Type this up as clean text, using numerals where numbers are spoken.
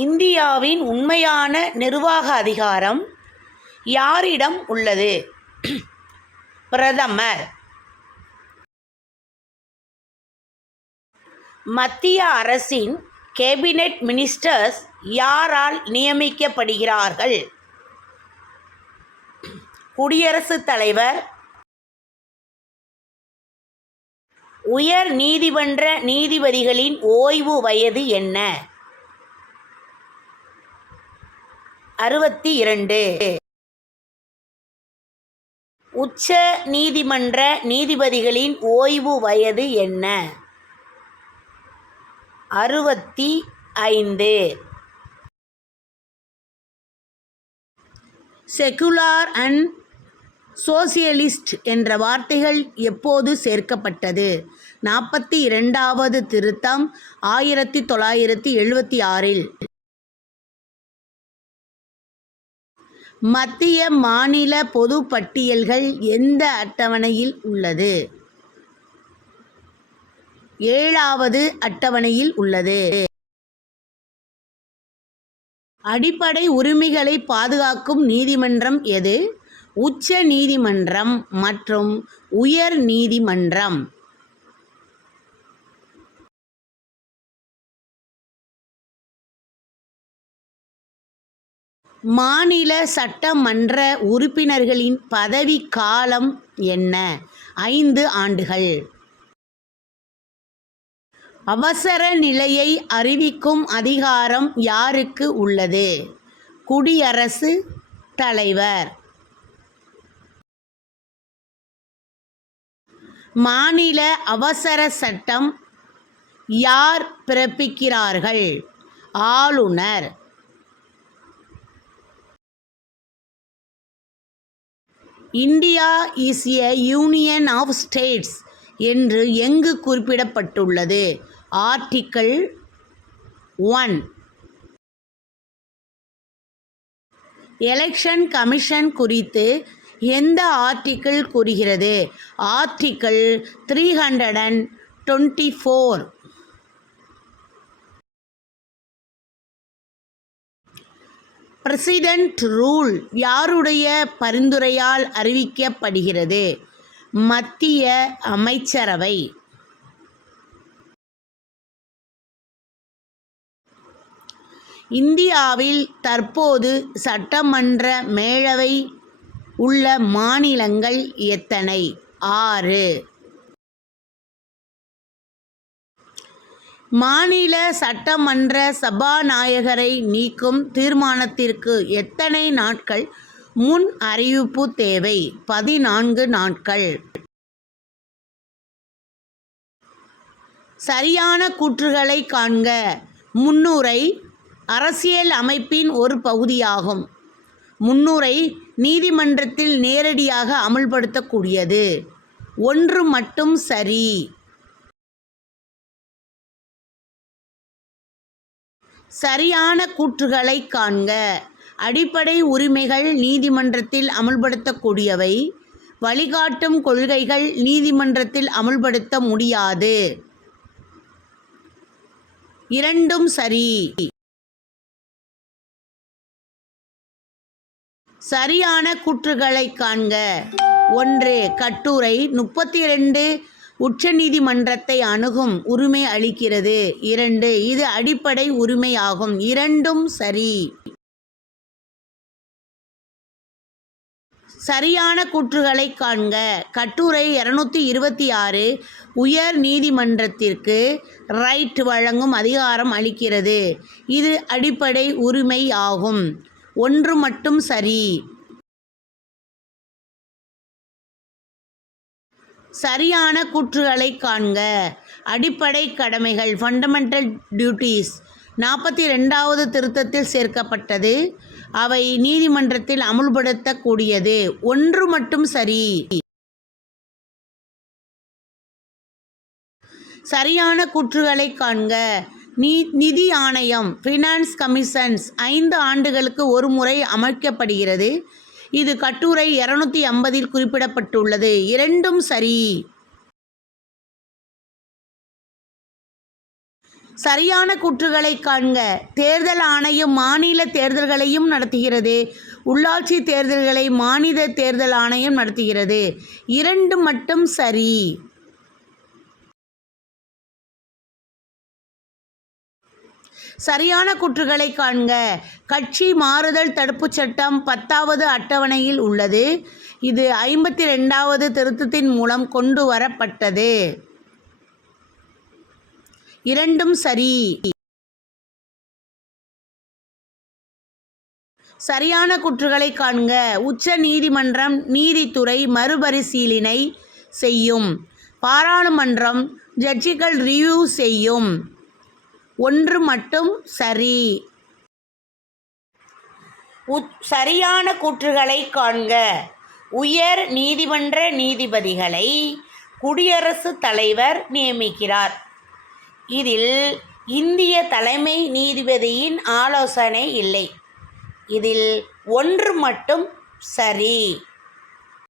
இந்தியாவின் உண்மையான நிர்வாக அதிகாரம் யாரிடம் உள்ளது? பிரதமர். மத்திய அரசின் கேபினெட் மினிஸ்டர்ஸ் யாரால் நியமிக்கப்படுகிறார்கள்? குடியரசுத் தலைவர். உயர் நீதிமன்ற நீதிபதிகளின் ஓய்வு வயது என்ன? 62. உச்ச நீதிமன்ற நீதிபதிகளின் ஓய்வு வயது என்ன? 65. செகுலார் அண்ட் சோசியலிஸ்ட் என்ற வார்த்தைகள் எப்போது சேர்க்கப்பட்டது? 42வது திருத்தம் 1976. மத்திய மாநில பொது பட்டியல்கள் எந்த அட்டவணையில் உள்ளது? 7வது அட்டவணையில் உள்ளது. அடிப்படை உரிமைகளை பாதுகாக்கும் நீதிமன்றம் எது? உச்ச நீதிமன்றம் மற்றும் உயர் நீதிமன்றம். மாநில சட்டமன்ற உறுப்பினர்களின் பதவி காலம் என்ன? 5 ஆண்டுகள். அவசர நிலையை அறிவிக்கும் அதிகாரம் யாருக்கு உள்ளது? குடியரசுத் தலைவர். மாநில அவசர சட்டம் யார் பிறப்பிக்கிறார்கள்? ஆளுநர். India is a union of states என்று எங்கு குறிப்பிடப்பட்டுள்ளது? ஆர்டிக்கிள் 1. எலெக்ஷன் கமிஷன் குறித்து எந்த ஆர்டிக்கிள் கூறுகிறது? ஆர்டிக்கிள் 324. பிரசிடென்ட் ரூல் யாருடைய பரிந்துரையால் அறிவிக்கப்படுகிறது? மத்திய அமைச்சரவை. இந்தியாவில் தற்போது சட்டமன்ற மேலவை உள்ள மாநிலங்கள் எத்தனை? 6. மாநில சட்டமன்ற சபாநாயகரை நீக்கும் தீர்மானத்திற்கு எத்தனை நாட்கள் முன் அறிவிப்பு தேவை? 14 நாட்கள். சரியான கூற்றுகளை காண்க. முன்னுரை அரசியல் அமைப்பின் ஒரு பகுதியாகும். முன்னுரை நீதிமன்றத்தில் நேரடியாக அமல்படுத்தக்கூடியது. ஒன்று மட்டும் சரி. சரியான கூற்றுகளை காண்க. அடிப்படை உரிமைகள் நீதிமன்றத்தில் அமல்படுத்தக்கூடியவை. வழிகாட்டும் கொள்கைகள் நீதிமன்றத்தில் அமல்படுத்த முடியாது. இரண்டும் சரி. சரியான கூற்றுகளை காண்க. 1. கட்டுரை 32 உச்ச நீதிமன்றத்தை அணுகும் உரிமை அளிக்கிறது. 2. இது அடிப்படை உரிமையாகும். இரண்டும் சரி. சரியான கூற்றுகளை காண்க. கட்டுரை 226 உயர் நீதிமன்றத்திற்கு ரைட் வழங்கும் அதிகாரம் அளிக்கிறது. இது அடிப்படை உரிமை ஆகும். ஒன்று மட்டும் சரி. சரியான கூற்றுகளை காண்க. அடிப்படை கடமைகள் ஃபண்டமெண்டல் டியூட்டிஸ் 42வது திருத்தத்தில் சேர்க்கப்பட்டது. அவை நீதிமன்றத்தில் அமுல்படுத்தக்கூடியது. ஒன்று மட்டும் சரி. சரியான கூற்றுகளை காண்க. நிதி ஆணையம் ஃபினான்ஸ் கமிஷன்ஸ் 5 ஆண்டுகளுக்கு ஒரு முறை அமைக்கப்படுகிறது. இது கட்டுரை 250 குறிப்பிடப்பட்டுள்ளது. இரண்டும் சரி. சரியான கூற்றுகளை காண்க. தேர்தல் ஆணையம் மாநில தேர்தல்களையும் நடத்துகிறது. உள்ளாட்சி தேர்தல்களை மாநில தேர்தல் ஆணையம் நடத்துகிறது. 2 மட்டும் சரி. சரியான கூற்றுகளை காண்க. கட்சி மாறுதல் தடுப்புச் சட்டம் 10வது அட்டவணையில் உள்ளது. இது 52வது திருத்தத்தின் மூலம் கொண்டு வரப்பட்டது. 2ம் சரி. சரியான கூற்றுகளை காண்க. உச்ச நீதிமன்றம் நீதித்துறை மறுபரிசீலனை செய்யும். பாராளுமன்றம் ஜட்ஜிகள் ரிவ்யூ செய்யும். 1 மட்டும் சரி. சரியான கூற்றுகளை காண்க. உயர் நீதிமன்ற நீதிபதிகளை குடியரசுத் தலைவர் நியமிக்கிறார். இதில் இந்திய தலைமை நீதிபதியின் ஆலோசனை இல்லை. இதில் 1 மட்டும் சரி.